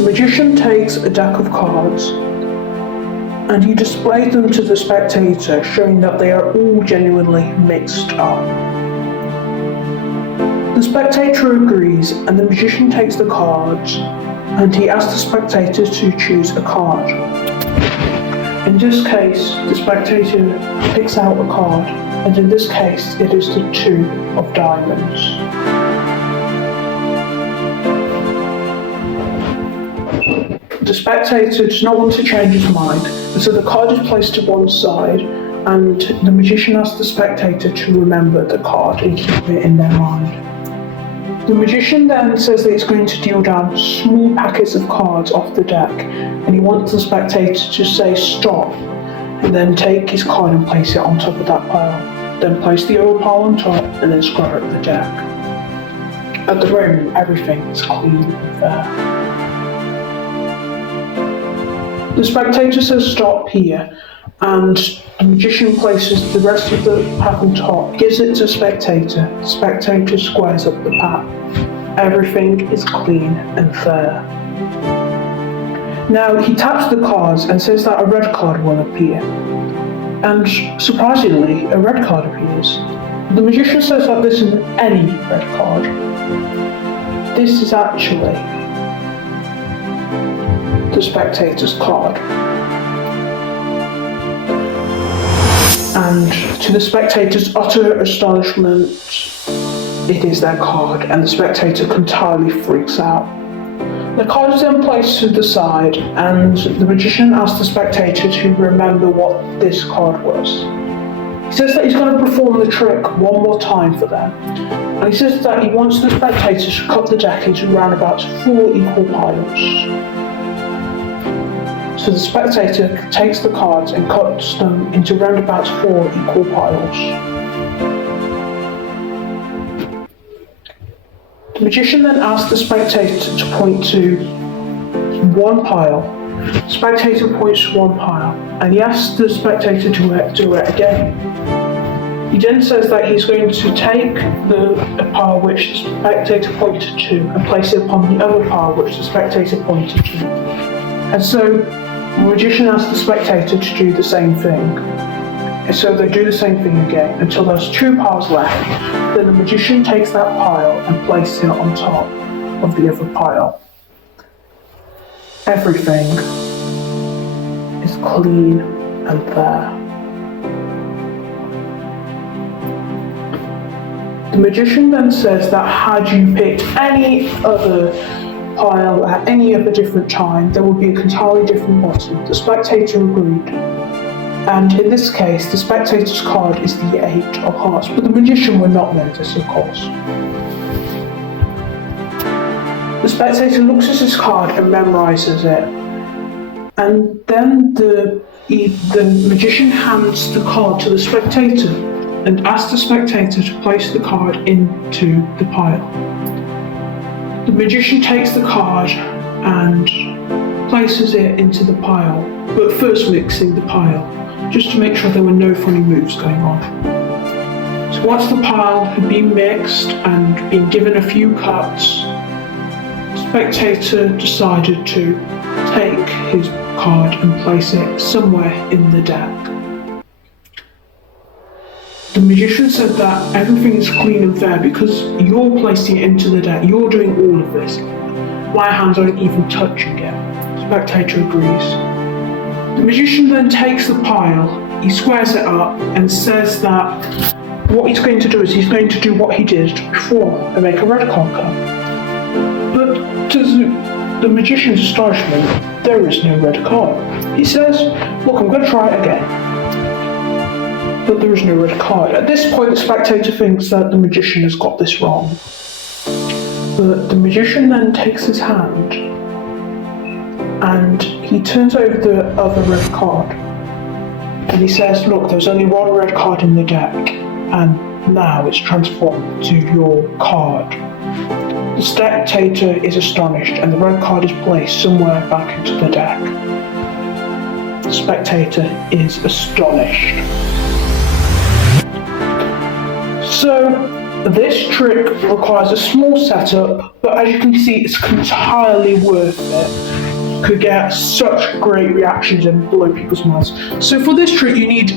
The magician takes a deck of cards and he displays them to the spectator, showing that they are all genuinely mixed up. The spectator agrees, and the magician takes the cards and he asks the spectator to choose a card. In this case, the spectator picks out a card, and in this case, it is the 2 of diamonds. The spectator does not want to change his mind, and so the card is placed to one side, and the magician asks the spectator to remember the card and keep it in their mind. The magician then says that he's going to deal down small packets of cards off the deck, and he wants the spectator to say stop, and then take his card and place it on top of that pile. Then place the other pile on top, and then square up the deck. At the moment, everything is clean and fair. The spectator says stop here, and the magician places the rest of the pack on top, gives it to the spectator. The spectator squares up the pack. Everything is clean and fair. Now he taps the cards and says that a red card will appear. And surprisingly, a red card appears. The magician says that this isn't any red card. This is actually the spectator's card. And to the spectator's utter astonishment, it is their card, and the spectator entirely freaks out. The card is then placed to the side, and the magician asks the spectator to remember what this card was. He says that he's going to perform the trick one more time for them, and he says that he wants the spectator to cut the deck into roundabouts 4 equal piles. So the spectator takes the cards and cuts them into roundabouts 4 equal piles. The magician then asks the spectator to point to one pile. The spectator points to one pile, and he asks the spectator to do it again. He then says that he's going to take the pile which the spectator pointed to and place it upon the other pile which the spectator pointed to. And so the magician asks the spectator to do the same thing. And so they do the same thing again until there's 2 piles left. Then the magician takes that pile and places it on top of the other pile. Everything is clean and fair. The magician then says that had you picked any other pile at any other different time, there would be a entirely different bottom. The spectator agreed. And in this case, the spectator's card is the 8 of hearts, but the magician would not know this, of course. The spectator looks at his card and memorises it. And then the magician hands the card to the spectator and asks the spectator to place the card into the pile. The magician takes the card and places it into the pile, but first mixing the pile, just to make sure there were no funny moves going on. So once the pile had been mixed and been given a few cuts, the spectator decided to take his card and place it somewhere in the deck. The magician said that everything is clean and fair because you're placing it into the deck, you're doing all of this. My hands aren't even touching it. The spectator agrees. The magician then takes the pile, he squares it up and says that what he's going to do is he's going to do what he did before and make a red card come. But to the magician's astonishment, there is no red card. He says, look, I'm going to try it again. But there is no red card. At this point, the spectator thinks that the magician has got this wrong. But the magician then takes his hand and he turns over the other red card. And he says, look, there's only one red card in the deck, and now it's transformed to your card. The spectator is astonished, and the red card is placed somewhere back into the deck. The spectator is astonished. So, This trick requires a small setup, but as you can see, it's entirely worth it. Could get such great reactions and blow people's minds. So for this trick, you need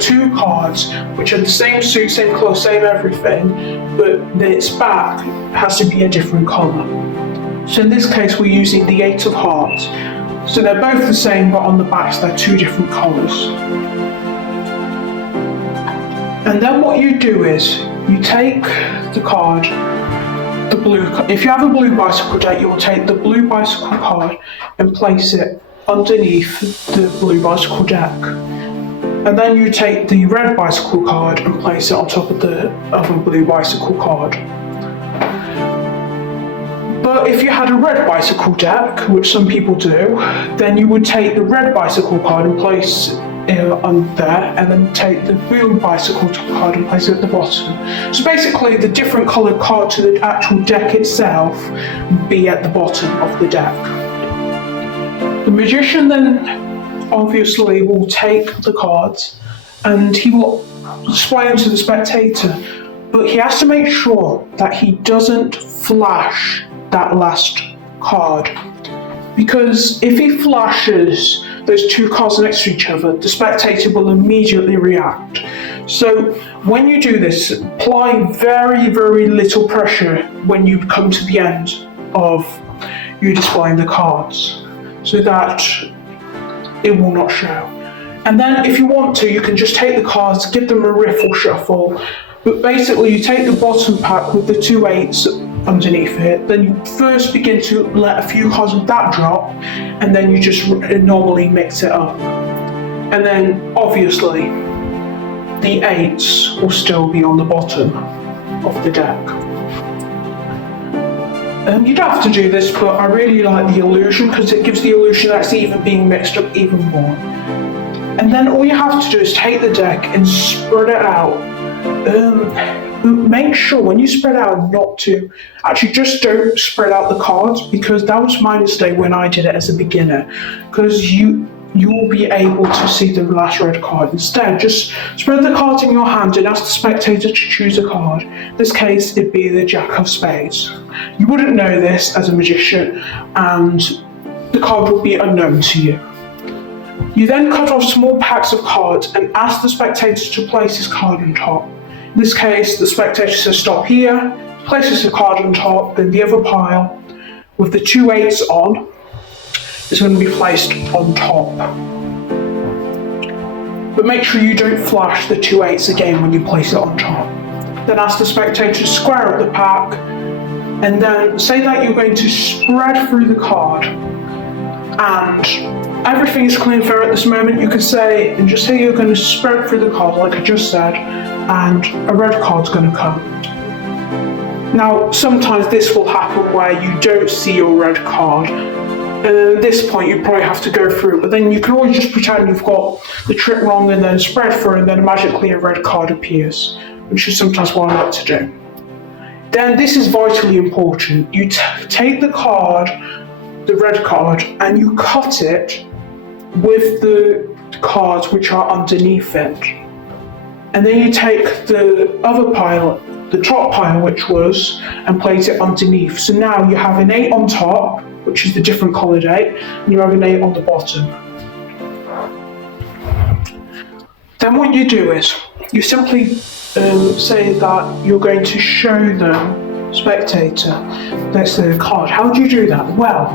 two cards, which are the same suit, same clothes, same everything, but its back has to be a different colour. So in this case, we're using the 8 of hearts. So they're both the same, but on the backs, they're two different colours. And then what you do is, you take the card, the blue. If you have a blue bicycle deck, you will take the blue bicycle card and place it underneath the blue bicycle deck. And then you take the red bicycle card and place it on top of the other blue bicycle card. But if you had a red bicycle deck, which some people do, then you would take the red bicycle card and place on there, and then take the blue bicycle card and place it at the bottom. So basically, the different coloured card to the actual deck itself would be at the bottom of the deck. The magician then obviously will take the cards and he will display them to the spectator, but he has to make sure that he doesn't flash that last card. Because if he flashes those two cards next to each other, the spectator will immediately react. So when you do this, apply very, very little pressure when you come to the end of you displaying the cards, so that it will not show. And then if you want to, you can just take the cards, give them a riffle shuffle, but basically you take the bottom pack with the two 8s underneath it, then you first begin to let a few cards of that drop, and then you just normally mix it up. And then obviously the 8s will still be on the bottom of the deck. You don't have to do this, but I really like the illusion because it gives the illusion that it's even being mixed up even more. And then all you have to do is take the deck and spread it out. Make sure when you spread out not to, actually just don't spread out the cards, because that was my mistake when I did it as a beginner, because you will be able to see the last red card. Instead, just spread the cards in your hand and ask the spectator to choose a card. In this case, it'd be the Jack of Spades. You wouldn't know this as a magician, and the card would be unknown to you. You then cut off small packs of cards and ask the spectator to place his card on top. In this case, the spectator says stop here, places the card on top, then the other pile with the two 8s on is going to be placed on top. But make sure you don't flash the two 8s again when you place it on top. Then ask the spectator to square up the pack, and then say that you're going to spread through the card, and everything is clean and fair at this moment. You can say, and just say you're going to spread through the card like I just said, and a red card's going to come. Now, sometimes this will happen where you don't see your red card, and at this point you probably have to go through, but then you can always just pretend you've got the trick wrong and then spread through, and then magically a red card appears, which is sometimes what I like to do. Then this is vitally important. You take the card, the red card, and you cut it with the cards which are underneath it. And then you take the other pile, the top pile which was, and place it underneath. So now you have an 8 on top, which is the different coloured 8, and you have an 8 on the bottom. Then what you do is, you simply say that you're going to show the spectator, let's say, the card. How do you do that? Well,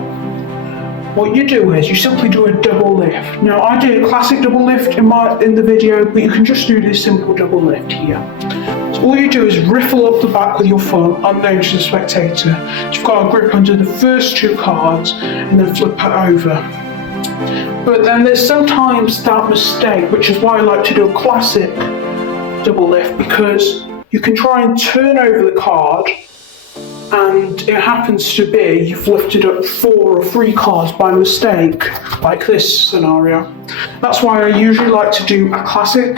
what you do is you simply do a double lift. Now, I did a classic double lift in the video, but you can just do this simple double lift here. So all you do is riffle up the back with your thumb, unknown to the spectator. You've got a grip under the first two cards and then flip it over. But then there's sometimes that mistake, which is why I like to do a classic double lift, because you can try and turn over the card, and it happens to be you've lifted up 4 or 3 cards by mistake, like this scenario. That's why I usually like to do a classic.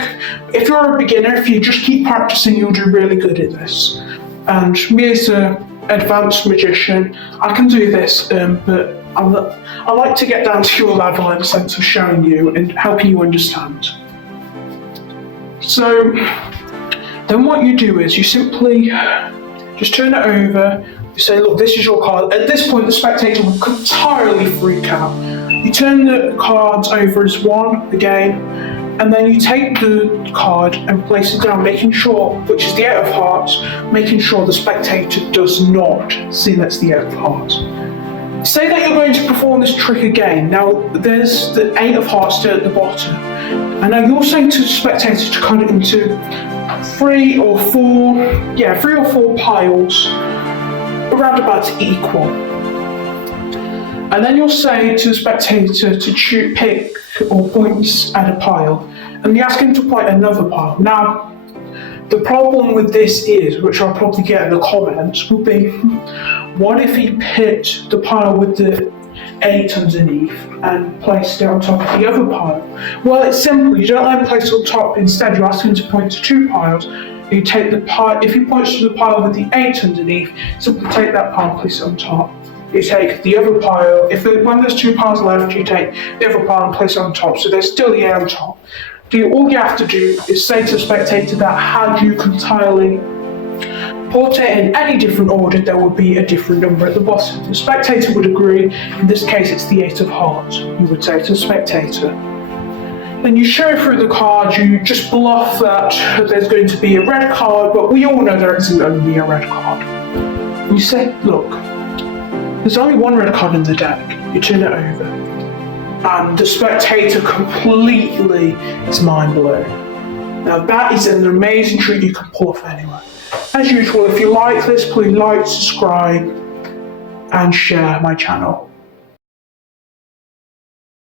If you're a beginner, if you just keep practicing, you'll do really good at this. And me as an advanced magician, I can do this, but I like to get down to your level in the sense of showing you and helping you understand. So Then what you do is you simply just turn it over. You say, look, this is your card. At this point, the spectator will entirely freak out. You turn the cards over as one again, and then you take the card and place it down, making sure, which is the 8 of hearts, making sure the spectator does not see that's the 8 of hearts. Say that you're going to perform this trick again. Now, there's the 8 of hearts still at the bottom. And now you're saying to the spectator to cut it into 3 or 4 piles, around about equal. And then you'll say to the spectator to pick or point at a pile, and you ask him to point another pile. Now, the problem with this is, which I'll probably get in the comments, would be, what if he picked the pile with the 8 underneath and placed it on top of the other pile? Well, it's simple. You don't let him place it on top. Instead, you ask him to point to 2 piles. You take the pile. If he points to the pile with the 8 underneath, simply take that pile, place it on top. You take the other pile. When there's 2 piles left, you take the other pile and place it on top. So there's still the 8 on top. All you have to do is say to the spectator that had you entirely put it in any different order, there would be a different number at the bottom. The spectator would agree. In this case, it's the 8 of hearts. You would say to the spectator. Then you show through the card, you just bluff that there's going to be a red card, but we all know there isn't going to be a red card. You say, look, there's only one red card in the deck. You turn it over. And the spectator completely is mind blown. Now that is an amazing trick you can pull off anywhere. As usual, if you like this, please like, subscribe, and share my channel.